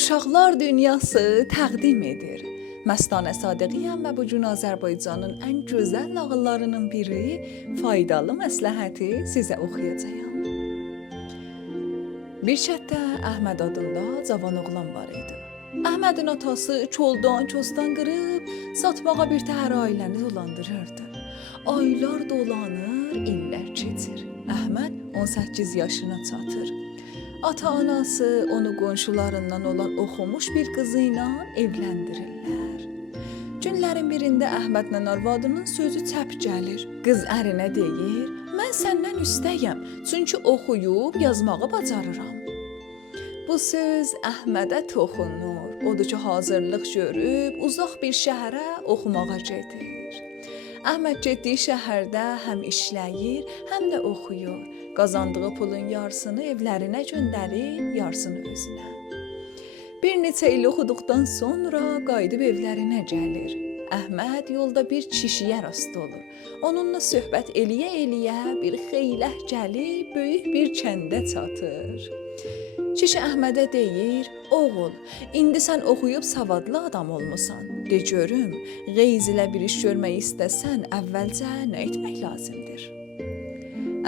Uşaqlar Dünyası təqdim edir. Məstanə Sadiqiyəm və bu gün Azərbaycanın ən gözəl nağıllarının biri, faydalı məsləhəti sizə oxuyacağam. Bir kənddə Əhməd adında cavan oğlan var idi. Əhmədin atası çoldan, çostan qırıb satmağa bir təhər ailəni dolandırırdı. Aylar dolanır, illər keçir. Əhməd 18 yaşına çatır. Ata-anası onu qonşularından olan oxumuş bir qızı ilə evləndirirlər. Günlərin birində Əhmədlə arvadının sözü çəp gəlir. Qız ərinə deyir, mən səndən üstəyəm, çünki oxuyub yazmağı bacarıram. Bu söz Əhmədə toxunur. Odur ki, hazırlıq görüb uzaq bir şəhərə oxumağa gedir. Əhməd getdiyi şəhərdə həm işləyir, həm də oxuyur. Qazandığı pulun yarısını evlərinə göndərir, yarısını özünə. Bir neçə il oxuduqdan sonra qayıdıb evlərinə gəlir. Əhməd yolda bir kişiyə rast olur. Onunla söhbət eləyə-eləyə bir xeyləh gəlib böyük bir kəndə çatır. Kişi Əhmədə deyir, oğul, indi sən oxuyub savadlı adam olmusan. De görüm, qeyz ilə bir iş görmək istəsən, əvvəlcə nə etmək lazımdır?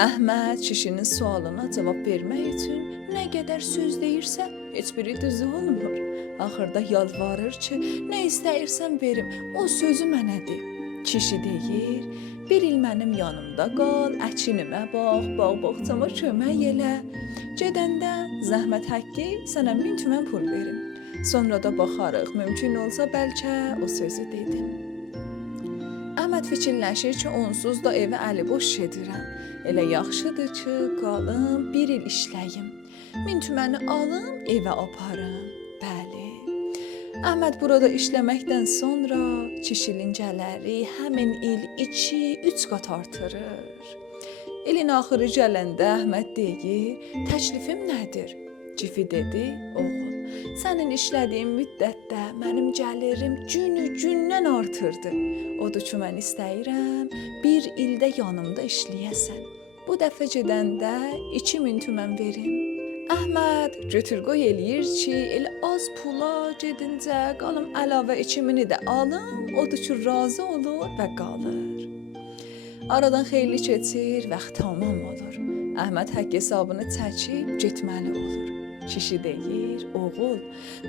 Əhməd kişinin sualına cavab vermək üçün nə qədər söz deyirsə, heç biri düzü olmur. Axırda yalvarır ki, nə istəyirsən verim, o sözü mənə de. Kişi deyir, bir il mənim yanımda qal, əkinimə bax, bağ-bağçama kömək elə. Gedəndə zəhmət həqqi sənə 1000 tümən pul verim. Sonra da baxarıq, mümkün olsa bəlkə o sözü dedim. Əhməd fikirləşir ki, onsuz da evə əli boş gedirəm. Elə yaxşıdır ki, qalım, bir il işləyim. 1000 tüməni alım, evə aparım. Bəli. Əhməd burada işləməkdən sonra kişinin gələri həmin il 2-3 qat artırır. İlin axırı gələndə Əhməd deyir, təklifim nədir? Cifi dedi, oğul, sənin işlədiyin müddətdə mənim gəlirim günü-gündən artırdı. Odur ki, mən istəyirəm, bir ildə yanımda işləyəsən. Bu dəfə gedəndə 2000 tümən verim. Əhməd götür-qoy eləyir ki, elə az pula gedincə qalım əlavə 2000-i də alım, odur ki, razı olur və qalır. Aradan xeyli keçir, vaxt tamam olur. Əhməd haqq hesabını çəkib getməli olur. Kişi deyir, oğul,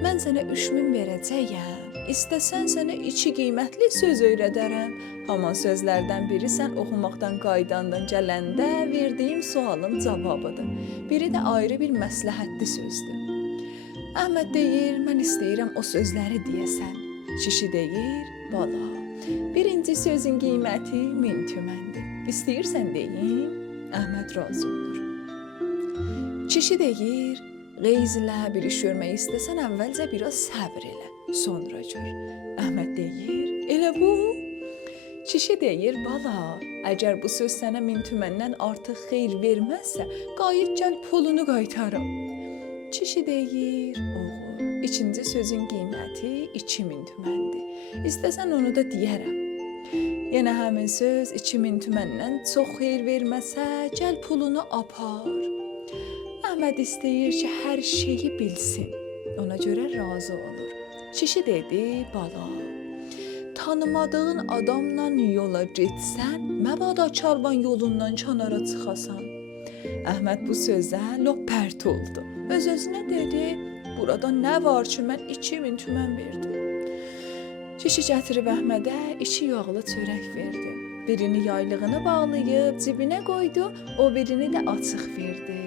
mən sənə 3000 verəcəyəm. İstəsən sənə 2 qiymətli söz öyrədərəm. Haman sözlərdən biri sən oxumaqdan qaydandan gələndə verdiyim sualın cavabıdır. Biri də ayrı bir məsləhətli sözdür. Əhməd deyir, mən istəyirəm o sözləri deyəsən. Kişi deyir, bala, birinci sözün qiyməti 1000 tüməndir. İstəyirsən deyim? Əhməd razı olur. Kişi deyir, qeyz ilə bir iş görmək istəsən, əvvəlcə biraz səbr elə, sonra gör. Əhməd deyir, elə bu? Kişi deyir, bala, əgər bu söz sənə 1000 tüməndən artıq xeyir verməzsə, qayıt gəl pulunu qaytarım. Kişi deyir, oğul, ikinci sözün qiyməti 2000 tüməndir. İstəsən onu da deyərəm. Yenə həmin söz 2000 tüməndən çox xeyir verməsə, gəl pulunu apar. Əhməd istəyir ki, hər şeyi bilsin. Ona görə razı olur. Kişi dedi, bala, tanımadığın adamla yola getsən, məbada karvan yolundan kənara çıxasan. Əhməd bu sözə lap pərt oldu. Öz-özünə dedi, burada nə var ki, mən 2000 tümən verdim. Kişi gətirib Əhmədə 2 yağlı çörək verdi. Birini yaylığını bağlayıb cibinə qoydu, o birini də açıq verdi.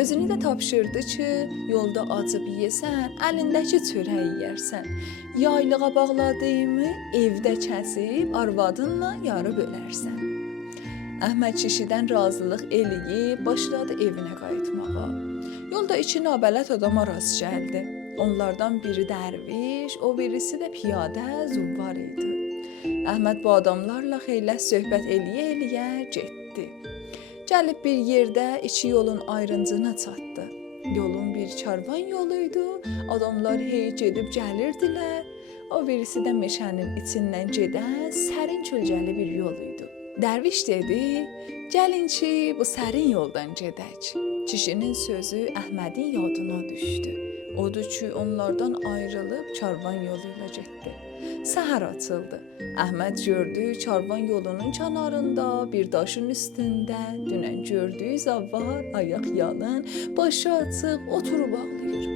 Özünü də tapşırdı ki, yolda acıb yesən, əlindəki çörəyi yeyərsən. Yaylığa bağladığımı evdə kəsib, arvadınla yarı bölərsən. Əhməd kişidən razılıq eləyib, başladı evinə qayıtmağa. Yolda 2 nabələt adama rast gəldi. Onlardan biri dərviş, o birisi də piyadə züvvar idi. Əhməd bu adamlarla xeylə söhbət eləyə-eləyə getdi. Gəlib bir yerdə 2 yolun ayrıncına çatdı. Yolun bir karvan yoluydu, adamlar hey gedib gəlirdilər. O birisi də meşənin içindən gedən sərin kölgəli bir yol idi. Dərviş dedi, gəlin ki, bu sərin yoldan gedək. Kişinin sözü Əhmədin yadına düşdü. Odur ki onlardan ayrılıb karvan yolu ilə getdi. Səhər açıldı. Əhməd gördü karvan yolunun kənarında bir daşın üstündə dünən gördüyü zavar ayaq yalın, başı açıq oturub ağlayır.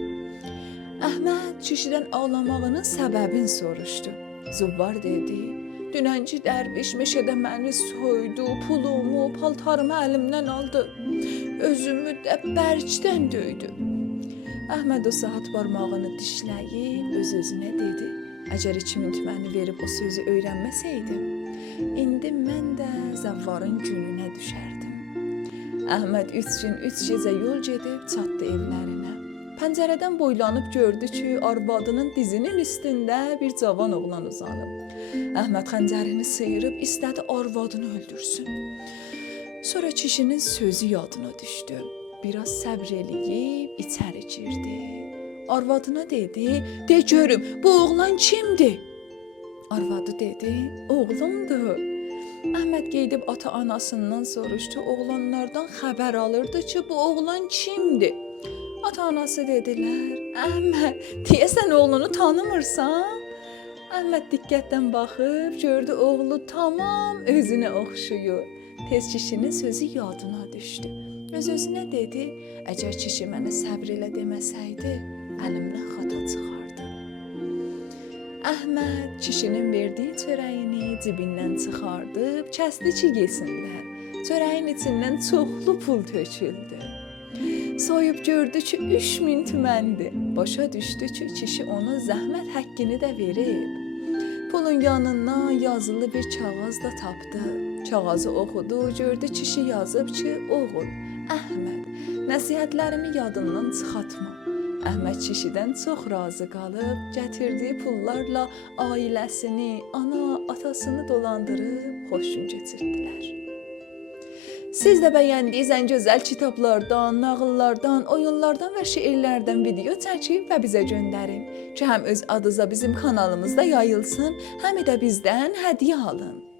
Əhməd kişidən ağlamağının səbəbini soruşdu. Zubbar dedi: "Dünənki dərviş meşədə məni soydu, pulumu, paltarımı əlimdən aldı. Özümü də bərkdən döydü." Əhməd o saat barmağını dişləyib öz-özünə dedi: "Əgər 2000 tüməni verib o sözü öyrənməsəydim, indi mən də zəvvarın gününə düşərdim." Əhməd 3 gün 3 gecə yol gedib çatdı evlərinə. Pəncərədən boylanıb gördü ki, arvadının dizinin üstündə bir cavan oğlan uzanıb. Əhməd xəncərini sıyırıb istədi arvadını öldürsün. Sonra kişinin sözü yadına düşdü. Biraz səbr eləyib içəri girdi. Arvadına dedi: "De görüm, bu oğlan kimdir?" Arvadı dedi: "Oğlumdur." Əhməd gedib ata-anasından soruşdu. Oğlanlardan xəbər alırdı ki, bu oğlan kimdir? Ata-anası dedilər: "Əhməd, deyəsən oğlunu tanımırsan?" Əhməd diqqətlə baxıb gördü oğlu tamam özünə oxşuyur. Tez kişinin sözü yadına düşdü. Öz-özünə dedi: "Əgər kişi mənə səbr elə deməsəydi, əlimdən xata çıxardı." Əhməd kişinin verdiyi çörəyini cibindən çıxardıb kəsdi ki, yesinlər. Çörəyin içindən çoxlu pul töküldü. Soyub gördü ki, 3000 tüməndir. Başa düşdü ki, kişi onun zəhmət həqqini də verib. Pulun yanından yazılı bir kağız da tapdı. Kağızı oxudu, gördü kişi yazıb ki, "Oğul, Əhməd, nəsihətlərimi yadından çıxartma." Əhməd kişidən çox razı qalıb, gətirdiyi pullarla ailəsini, ana, atasını dolandırıb xoş gün keçirdilər. Siz də bəyəndiyiniz ən gözəl kitablardan, nağıllardan, oyunlardan və şeirlərdən video çəkib və bizə göndərin ki, həm öz adınıza bizim kanalımızda yayılsın, həm də bizdən hədiyyə alın.